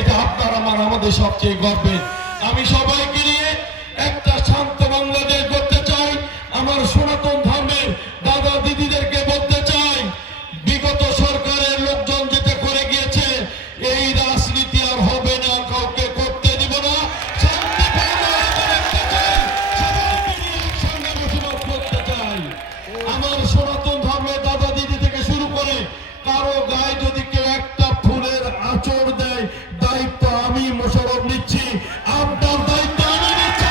এটা আপনার আমাদের সবচেয়ে গর্বের। আমি সবাইকে নিয়ে একটা শান্ত বাংলাদেশ করতে চাই। আমার সনাতন ধর্মের দাদা দিদিদেরকে বলতে চাই, বিগত সরকারের লোকজন যেটা করে গিয়েছে এই রাজনীতি আর হবে না, কাউকে করতে দিব না। আমার সনাতন ধর্মের দাদা দিদি থেকে শুরু করে কারো গায়ে যদি কেউ একটা ফুলের আঁচড় দেয়, দায়িত্ব আমি মোশাররফ নিচ্ছি। আপনার দায়িত্ব আমি নিচ্ছি।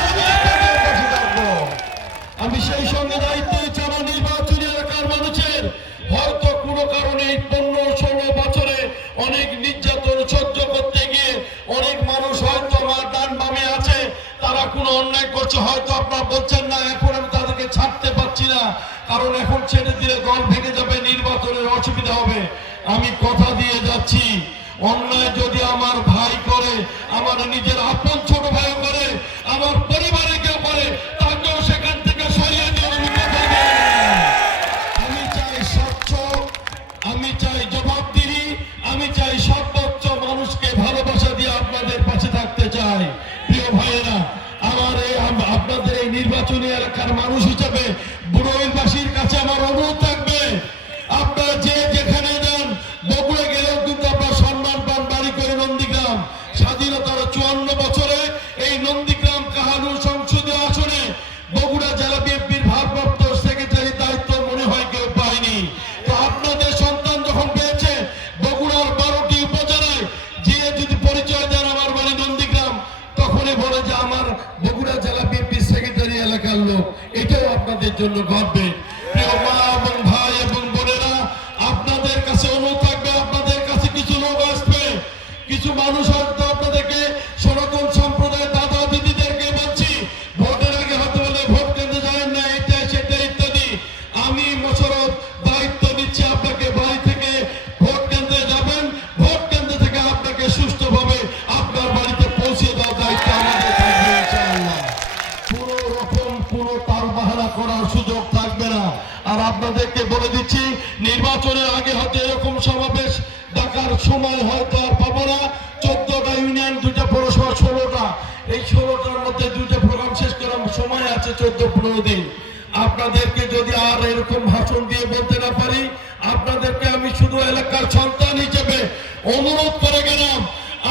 আমি সেই সঙ্গে দায়িত্ব নিচ্ছি আমার নির্বাচনী এলাকার মানুষের। হয়তো কোনো কারণে 15-16 বছরে অনেক নির্যাতন সহ্য করতে গিয়ে অনেক মানুষ হয়তো আমার ডান বামে আছে, তারা কোনো অন্যায় করছে, হয়তো আপনারা বলছেন না এখন আমি তাদেরকে ছাড়তে পারছি না, কারণ এখন ছেড়ে দিলে দল ভেঙে যাবে, নির্বাচনের অসুবিধা হবে। আমি কথা দিয়ে যাচ্ছি, অন্যায় যদি আমার ভাই করে, আমার নিজের আপন ছোট ভাই করে, আমার পরিবারে কেউ করে, তাকেও সেখান থেকে সরিয়ে দেওয়ার কথা। আমি চাই স্বচ্ছ, আমি চাই জবাবদিহি, আমি চাই সর্বোচ্চ মানুষকে ভালোবাসা দিয়ে আপনাদের পাশে থাকতে চাই। প্রিয় ভাইয়েরা, আমার আপনাদের এই নির্বাচনী এলাকার মানুষ হিসেবে বুড়োইলবাসীর কাছে আমার অনুরোধ থাকবে, আপনারা যে যেখানে যান, বগুড়া গেলেও কিন্তু আপনারা সম্মান পান। বাড়ি করে নন্দীগ্রাম, স্বাধীনতার 54 বছরে এই নন্দীগ্রাম কাহালুর সংসদীয় আসনে বগুড়া জেলা বিএনপির ভারপ্রাপ্ত সেক্রেটারির দায়িত্ব মনে হয় কেউ পায়নি। তো আপনাদের সন্তান যখন পেয়েছে বগুড়ার 12টি উপজেলায়, যে যদি পরিচয় দেন আমার বাড়ি নন্দীগ্রাম, তখনই বলে যে আমার বগুড়া জেলা বিএনপির সেক্রেটারি এলাকার লোক। এটাও আপনাদের জন্য গর্বের। প্রিয় মা এবং ভাই এবং বোনেরা, আপনাদের কাছে অনুরোধ থাকবে, আপনাদের কাছে কিছু লোক আসবে, কিছু মানুষ হয়তো আপনাদেরকে সনাতন সম্প্রদায়ের দাদা দিদিদেরকে বলছি, ভোটের আগে হয়তো বলে ভোট কেন্দ্রে যাবেন না, এটা সেটা ইত্যাদি। আমি মোশাররফ দায়িত্ব নিচ্ছি, আপনাকে বাড়ি থেকে ভোট কেন্দ্রে যাবেন, ভোট কেন্দ্র থেকে আপনাকে সুষ্ঠুভাবে আপনার বাড়িতে পৌঁছে দেওয়ার দায়িত্ব আমাদের থাকবে ইনশাআল্লাহ। পুরো রকম কোনো তালবাহানা করার সুযোগ থাকবে না। আর আপনাদেরকে বলে দিচ্ছি, নির্বাচনের আগে হয়তো এরকম সমাবেশ ডাকার সময় হয়তো আর পাবো না। 14টা ইউনিয়ন, 2টা পৌরসভা, 16টা, এই 16টার মধ্যে 2টা প্রোগ্রাম শেষ করার সময় আছে 14-15 দিন। আপনাদেরকে যদি আর এরকম ভাষণ দিয়ে বলতে না পারি, আপনাদেরকে আমি শুধু এলাকার সন্তান হিসেবে অনুরোধ করে গেলাম,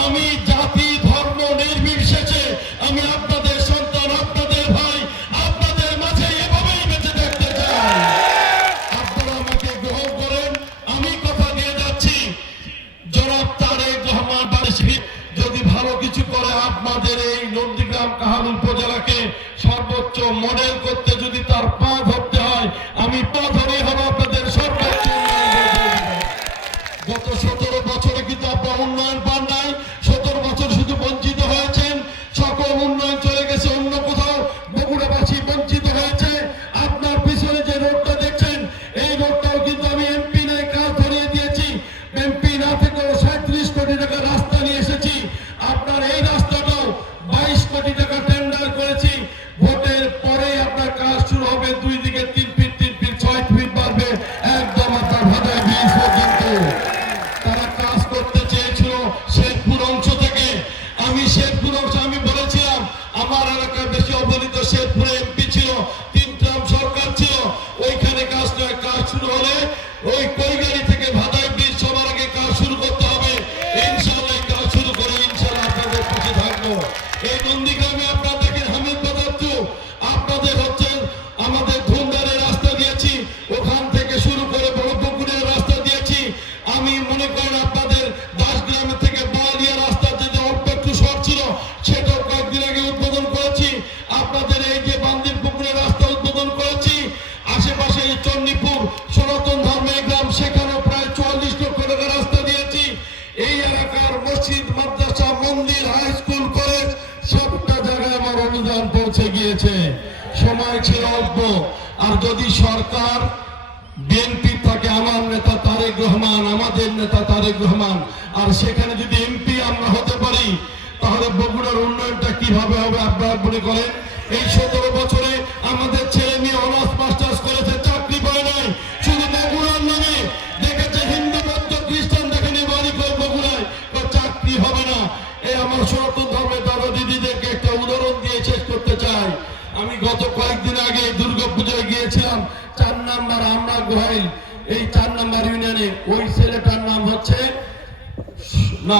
আমি জাতি ধর্ম নির্বিশেষে আমি আপনাদের সন্তান, আপনাদের ভাই, আপনাদের মাঝে এভাবেই বেঁচে থাকতে চাই। আপনারা আমাকে গ্রহণ করেন। আমি কথা দিয়ে যাচ্ছি, জনাব তারেক রহমান বারিশি যদি ভালো কিছু করে, আপনাদের এই নন্দীগ্রাম কাহালু উপজেলাকে সর্বোচ্চ মডেল করতে যদি তার পা ধরতে হয়, আমি পা ধরে হব আপনাদের সর্বোচ্চ উন্নয়ন। গত 17 বছরে কিন্তু আপনার উন্নয়ন পান নাই, 17 বছর শুধু বঞ্চিত হয়েছেন। সকল উন্নয়ন চলে গেছে অন্য কোথাও, বগুড়াবাসী বঞ্চিত হয়েছে। আপনার পিছনে যে রোডটা দেখছেন, এই রোডটাও কিন্তু আমি এমপি নাই কাজ ধরিয়ে দিয়েছি। এমপি না থেকেও 37 কোটি টাকা রাস্তা নিয়ে এসেছি। আপনার এই রাস্তাটাও 22 কোটি টাকা টেন্ডার করেছি। ভোটের পরে আপনার কাজ শুরু হবে, 2 দিকে 3 ফিট 3 ফিট 6 ফিট বাড়বে, একদম আপনার ভাটায় বীজ পর্যন্ত। তারা কাজ করতে চেয়েছিল শেরপুর অংশ থেকে। আমি শেরপুর অংশ, আমি বলেছিলাম আমার এলাকার বেশি অবহেলিত শেরপুরে এমপি ছিল, 3 ট্রাম সরকার ছিল, ওইখানে কাজ শুরু হলে ওই কৈগাড়ি থেকে ভাটায় বীজ সবার আগে কাজ শুরু করতে হবে। ইনশাআল্লাহ কাজ শুরু করে ইনশাআল্লাহ আপনাদের পাশে থাকবো। এই নন্দীগ্রামে আপনারা দেখেন হামিদ বাজারচু, আপনাদের হচ্ছে আমাদের ধুমদারের রাস্তা দিয়েছি, ওখান থেকে শুরু করে বড় পুকুরের রাস্তা দিয়েছি। আমি মনে করেন আপনাদের দাসগ্রাম থেকে বালিয়া রাস্তা যে অল্প একটু শর্ট ছিল, সেটাও কয়েকদিন আগে উদ্বোধন করেছি। আপনাদের এই যে বান্দির পুকুরের রাস্তা উদ্বোধন করেছি। আশেপাশে চণ্ডীপুর সনাতন ধর্মের গ্রাম, সেখানেও প্রায় 44 লক্ষ টাকা রাস্তা দিয়েছি। এই এলাকার মসজিদ, মাদ্রাসা, মন্দির, হাই স্কুল, কলেজ, সবটা জায়গায় আমার অনুদান পৌঁছে গিয়েছে। সময় ছিল অল্প। আর যদি সরকার বিএনপি থাকে, আমার নেতা তারেক রহমান, আমাদের নেতা তারেক রহমান, আর সেখানে যদি এমপি আমরা হতে পারি, তাহলে বগুড়ার উন্নয়নটা কিভাবে হবে আপনারা মনে করেন? এই 17 বছরে আমাদের ছেলে মেয়ে অনার্স মাস্টার্স করেছে, চাকরি পায় নাই, শুধু বগুড়ার নামে দেখেছে, হিন্দু বৌদ্ধ খ্রিস্টান দেখেনি বাড়ি করে বগুড়ায়, চাকরি হবে না। এই আমার সনাতন ধর্মের দাদা দিদিদেরকে একটা উদাহরণ দিয়ে শেষ করতে চাই। আমি গত কয়েকদিন আগে দুর্গাপূজায় গিয়েছিলাম 4 নম্বর আমরা গোহাইল, এই 4 নম্বর ইউনিয়নে। ওই ছেলেটার নাম হচ্ছে না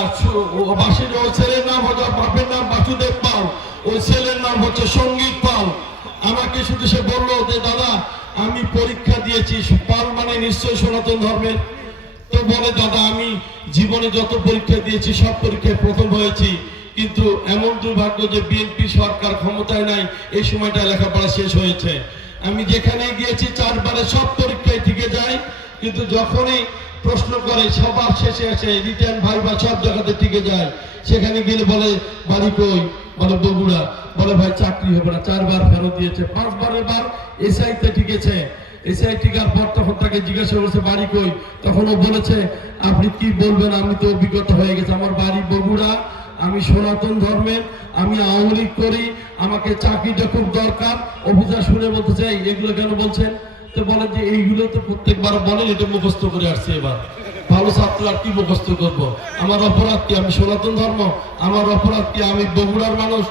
বাসীর, ওই ছেলের নাম হচ্ছে, বাপের নাম বাসুদেব পাল, ওই ছেলের নাম হচ্ছে সঙ্গীত পাল। আমাকে শুধু সে বললো যে দাদা আমি পরীক্ষা দিয়েছি, পাল মানে নিশ্চয় সনাতন ধর্মের। তো বলে দাদা আমি জীবনে যত পরীক্ষা দিয়েছি সব পরীক্ষায় প্রথম হয়েছি, কিন্তু এমন দুর্ভাগ্য যে বিএনপি সরকার ক্ষমতায় নাই, এই সময়টা লেখাপড়া শেষ হয়েছে। আমি যেখানে গিয়েছি 4 বারে সব পরীক্ষায় টিকে যাই, কিন্তু যখনই প্রশ্ন করে সবার শেষে আসে রিটার্ন ভাইবা সব জায়গাতে টিকে যায়। সেখানে গেলে বলে বাড়ি কই, বলে বগুড়া, বলে ভাই চাকরি হবে না। 4 বার ফেরত দিয়েছে, 5 বারের বার এসআইতে টিকেছে। এসআই টিকার পর তখন তাকে জিজ্ঞাসা করেছে বাড়ি কই, তখন ও বলেছে আপনি কি বলবেন, আমি তো অভিজ্ঞতা হয়ে গেছে, আমার বাড়ি বগুড়া, আমি সনাতন ধর্মের, আমি আওয়ামী লীগ করি, আমাকে চাকরিটা খুব দরকার। অফিসার শুনে বলতে চাই এগুলো কেন বলছেন? তো বলে যে এইগুলো তো প্রত্যেকবার বলেন, এটা মুখস্থ করে আসছে, এবার ভালো ছাত্র আর কি মুখস্থ করবো? আমার অপরাধ কি? আমি সনাতন ধর্ম, আমার অপরাধ কি? আমি বগুড়ার মানুষ।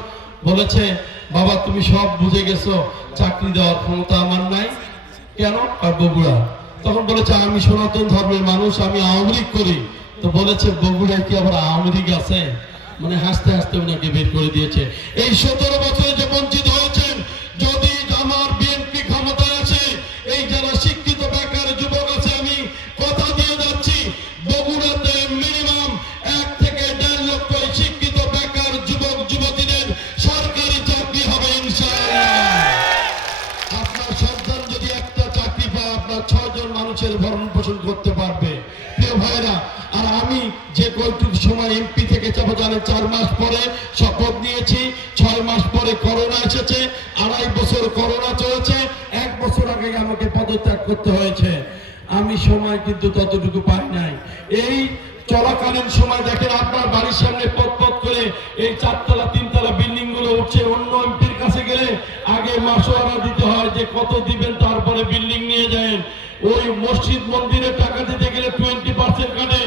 বলেছে বাবা তুমি সব বুঝে গেছো, চাকরি দেওয়ার ক্ষমতা আমার নাই। কেন? আর বগুড়া। তখন বলেছে আমি সনাতন ধর্মের মানুষ, আমি আওয়ামী লীগ করি। তো বলেছে বগুড়ায় কি আবার আওয়ামী লীগ আছে? মানে হাসতে হাসতে ওনাকে বের করে দিয়েছে। এই 17 বছরে যে বঞ্চিত হয়েছেন, যদি আমার বিএনপি ক্ষমতায় আছে, এই যারা শিক্ষিত বেকার যুবক আছে, আমি কথা দিয়ে যাচ্ছি বগুড়াতে মিনিমাম 1 থেকে 1.5 লক্ষ শিক্ষিত বেকার যুবক যুবতীদের সরকারি চাকরি হবে ইনশাআল্লাহ। আপনার সন্তান যদি একটা চাকরি পায়, আপনার 6 জন মানুষের ভরণ পোষণ করতে পারবে। প্রিয় ভাইরা, আর আমি যে কয়েকটুকু সময় এমপি থেকে যাবো জানেন, 4 মাস পরে শপথ নিয়েছি, 6 মাস পরে করোনা এসেছে, 2.5 বছর করোনা চলেছে, 1 বছর আগে আমাকে পদত্যাগ করতে হয়েছে। আমি সময় কিন্তু ততটুকু পাই নাই। এই চলাকালীন সময় দেখেন আপনার বাড়ির সামনে পথ করে এই 4 তলা 3 তলা বিল্ডিং গুলো উঠছে। অন্য এমপির কাছে গেলে আগে মাসোয়ারা দিতে হয় যে কত দিবেন, তারপরে বিল্ডিং নিয়ে যায়। ওই মসজিদ মন্দিরে টাকা দিতে গেলে 20% কাটে।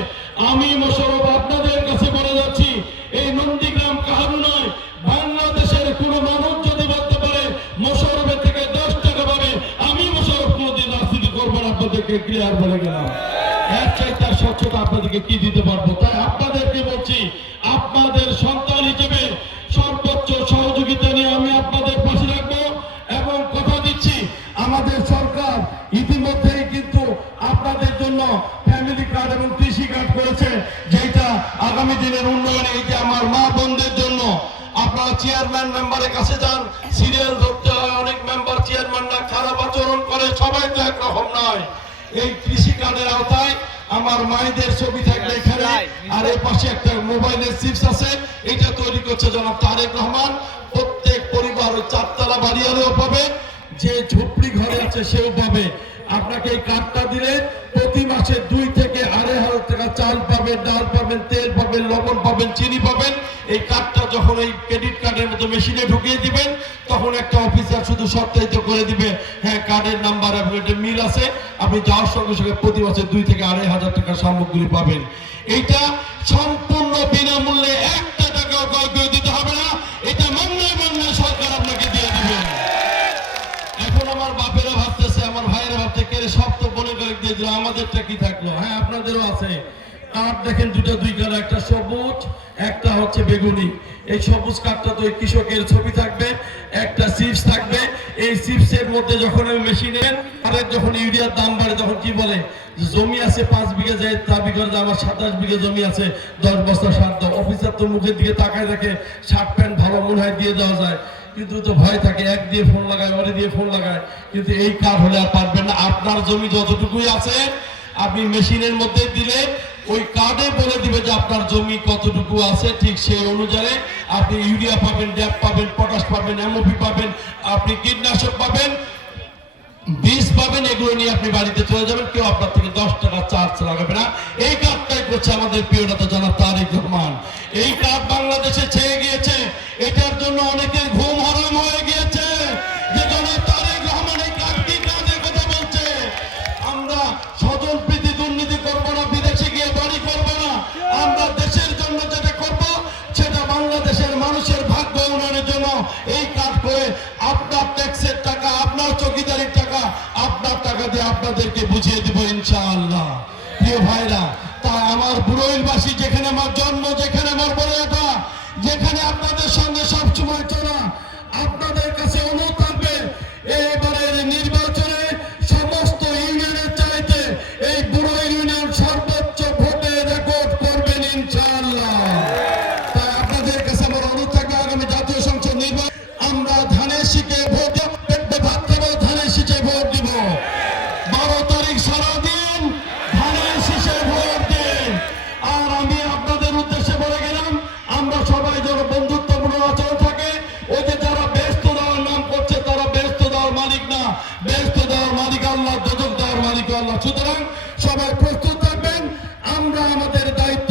আমি মোশাররফ আপনাদের কাছে বলে যাচ্ছি, এই নন্দীগ্রাম কাহারু নয়, বাংলাদেশের কোন মানুষ যদি বলতে পারে মোশাররফের থেকে 10 টাকা পাবে, আমি মোশাররফ কোনদিন রাজনীতি করবো না। আপনাদেরকে ক্লিয়ার বলে গেলাম। এর চাইতে স্বচ্ছতা আপনাদেরকে কি দিতে পারবো? তাই আপনাদেরকে বলছি, আপনাদের সন্তান হিসেবে সর্বোচ্চ সহযোগিতা নিয়ে আমি আপনাদের পাশে রাখবো, এবং কথা দিচ্ছি আমাদের সরকার ইতিমধ্যেই কিন্তু আপনাদের জন্য ফ্যামিলি কার্ড এবং কৃষি কার্ড করেছে, যেটা আগামী দিনের উন্নয়নে, এই যে আমার মা বোনদের জন্য। আপনারা চেয়ারম্যান মেম্বারের কাছে যান, সিরিয়াল ধরতে হয়, অনেক মেম্বার চেয়ারম্যানরা খারাপ আচরণ করে, সবাই তো একরকম নয়। এই কৃষি কার্ডের আওতায় আমার মায়েদের ছবি থাকবে এখানে, আর এই পাশে একটা মোবাইলের চিপস আছে, এটা তৈরি করছে জনাব তারেক রহমান। প্রত্যেক পরিবার ওই 4 তলা বাড়িওয়ালাও পাবে, যে ঝুপড়ি ঘরে আছে সেও পাবে। আপনাকে এই কার্ডটা দিলে প্রতি মাসে 2 থেকে 2.5 টাকা চাল পাবেন, ডাল পাবেন, তেল পাবেন, লবণ পাবেন, চিনি পাবেন। এই কার্ডটা যখন এই ক্রেডিট কার্ডের মতো মেশিনে ঢুকিয়ে দিবেন, তখন একটা অফিসার শুধু সত্যায়িত করে দিবে হ্যাঁ কার্ডের নাম্বার এবং এটা মিল আছে। আপনি যাওয়ার সঙ্গে সঙ্গে প্রতি মাসে 2 থেকে 2.5 টাকার সামগ্রী পাবেন। এইটা সম্পূর্ণ বিনামূল্যে, 1 টাকাও ক্রয় করে দিতে হবে না। এটা মান্যে সরকার আপনাকে দিয়ে দিবে। এখন আমার বাপেরা ভাবতেছে, আমার ভাইয়েরা ভাবছে কে সব তো বলে করে দিয়ে দিল, আমাদেরটা কি থাকলো? হ্যাঁ আপনাদেরও আছে কার্ড। দেখেন 2 কালার, একটা সবুজ, একটা হচ্ছে বেগুনি। এই সবুজ কার্ডটা তো কৃষকের ছবি থাকবে, একটা চিপস থাকবে। এই চিপসের মধ্যে যখন আমি মেশিনে আর যখন ইউরিয়ার দাম বাড়ে, তখন কি বলে জমি আছে 5 বিঘা, যায় দাবি করে আমার 27 বিঘা জমি আছে, 10 বস্তা সার দাও। অফিসার তো মুখের দিকে তাকায় দেখে, শার্ট প্যান্ট ভালো মনে হয় দিয়ে দেওয়া যায়, কিন্তু তো ভয় থাকে, এক দিয়ে ফোন লাগায়, ওরে দিয়ে ফোন লাগায়। কিন্তু এই কার্ড হলে আর পারবেন না। আপনার জমি যতটুকুই আছে আপনি মেশিনের মধ্যে দিলে ওই কার্ডে বলে দিবে যে আপনার জমি কতটুকু আছে, ঠিক সেই অনুযায়ী আপনি ইউরিয়া পাবেন, ড্যাপ পাবেন, পটাশ পাবেন, এমওপি পাবেন, আপনি কীটনাশক পাবেন, বীজ পাবেন। এগুলো নিয়ে আপনি বাড়িতে চলে যাবেন, কেউ আপনার থেকে 10 টাকা চার্জ লাগাবে না। এই কার্ডটাই করছে আমাদের প্রিয় নেতা জনাব তারেক রহমান। এই কার্ড বাংলাদেশে ছেয়ে গিয়েছে, এটার জন্য অনেকের ঘুম হারাম হয়ে গিয়েছে যে জনাব তারেক রহমান এই কার্ড কি কাজের কথা বলছে। আমরা স্বজন প্রীতি দুর্নীতি করবো না, বিদেশে গিয়ে বাড়ি করবো না, আমরা দেশের জন্য যেটা করবো সেটা আপনাদেরকে বুঝিয়ে দেব ইনশাআল্লাহ। প্রিয় ভাইরা, তাই আমার বুড়ইলবাসী, যেখানে আমার জন্ম, যেখানে আমার বড় ওঠা, যেখানে আপনাদের সঙ্গে সবসময় চলা, আপনাদের কাছে অনুরোধ থাকবে এবারের নির্বাচনে সমস্ত ইউনিয়নের চাইতে এই বুড়ইল ইউনিয়ন সর্বোচ্চ ভোটে রেকর্ড করবেন ইনশাআল্লাহ। তাই আপনাদের কাছে আমার অনুরোধ থাকবে আগামী জাতীয় সংসদ নির্বাচন আমরা ধানের শীষে ভোট পেটে ভাত খাবো, ধানের শীষে ভোট দিব। 12 তারিখ সারাদিন ধানের শীষে ভোট দিন। আর আমি আপনাদের উদ্দেশ্যে বলে গেলাম, আমরা সবাই যেন বন্ধুত্বপূর্ণ আচরণ থাকে। ওই যে যারা ব্যস্ত দেওয়ার নাম করছে, তারা ব্যস্ত দেওয়ার মালিক না, ব্যস্ত দেওয়ার মালিক আল্লাহ, দোজখ দেওয়ার মালিক আল্লাহ। সুতরাং সবাই প্রস্তুত থাকবেন, আমরা আমাদের দায়িত্ব